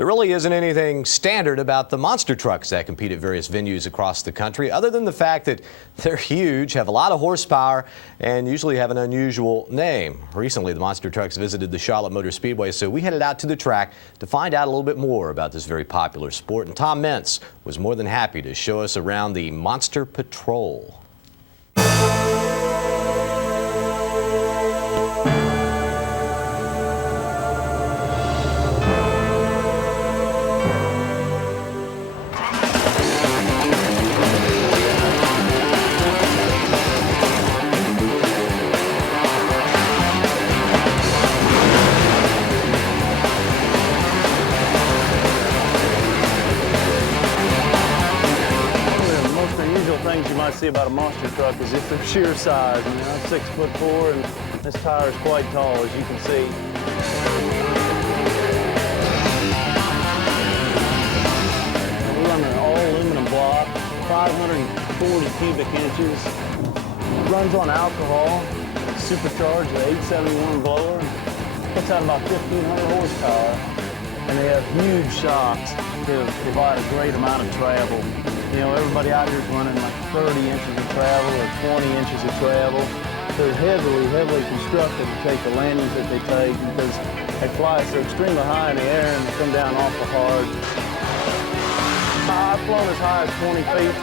There really isn't anything standard about the monster trucks that compete at various venues across the country, other than the fact that they're huge, have a lot of horsepower, and usually have an unusual name. Recently, the monster trucks visited the Charlotte Motor Speedway, so we headed out to the track to find out a little bit more about this very popular sport. And Tom Meents was more than happy to show us around the Monster Patrol. Things you might see about a monster truck is if they're sheer size. You know, I'm 6'4", and this tire is quite tall, as you can see. We run an all-aluminum block, 540 cubic inches. Runs on alcohol, supercharged with 871 blower. Puts out about 1,500 horsepower, and they have huge shocks to provide a great amount of travel. You know, everybody out here is running like 30 inches of travel or 20 inches of travel. They're heavily constructed to take the landings that they take because they fly so extremely high in the air and they come down awful hard. I've flown as high as 20 feet.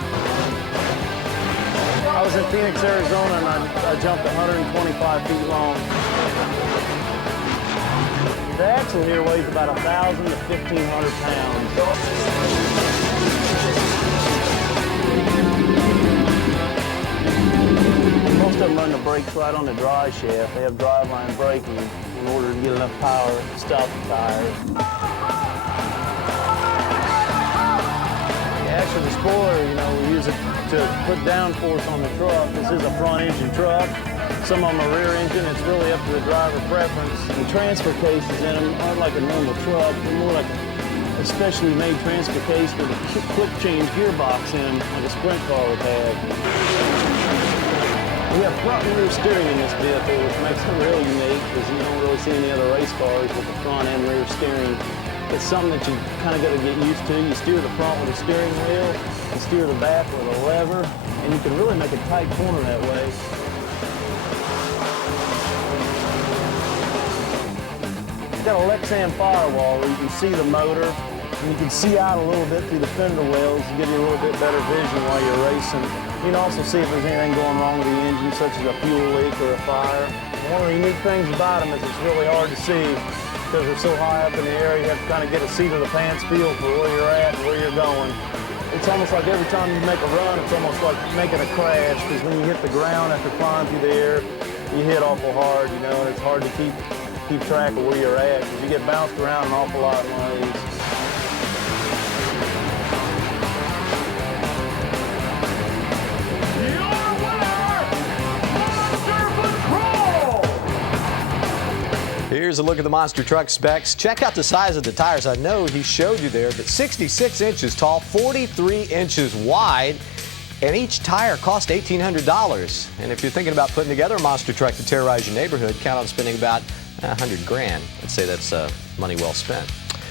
I was in Phoenix, Arizona, and I jumped 125 feet long. The axle here weighs about 1,000 to 1,500 pounds. Most of them run the brakes right on the dry shaft. They have driveline braking in order to get enough power to stop the tires. Actually, the spoiler, you know, we use it to put downforce on the truck. This is a front engine truck. Some of them are rear engine. It's really up to the driver preference. The transfer cases in them aren't like a normal truck. They're more like a specially made transfer case with a quick change gearbox in them, like a sprint car would have. We have front and rear steering in this vehicle, which makes it real unique because you don't really see any other race cars with the front and rear steering. It's something that you kind of got to get used to. You steer the front with a steering wheel, and steer the back with a lever, and you can really make a tight corner that way. It's got a Lexan firewall where you can see the motor, and you can see out a little bit through the fender wells to give you a little bit better vision while you're racing. You can also see if there's anything going wrong with the engine, such as a fuel leak or a fire. One of the unique things about them is it's really hard to see because they're so high up in the air. You have to kind of get a seat of the pants feel for where you're at and where you're going. It's almost like every time you make a run, it's almost like making a crash because when you hit the ground after flying through the air, you hit awful hard, you know, and it's hard to keep track of where you're at because you get bounced around an awful lot in one of these. Here's a look at the monster truck specs. Check out the size of the tires. I know he showed you there, but 66 inches tall, 43 inches wide, and each tire cost $1,800. And if you're thinking about putting together a monster truck to terrorize your neighborhood, count on spending about $100 grand. I'd say that's money well spent.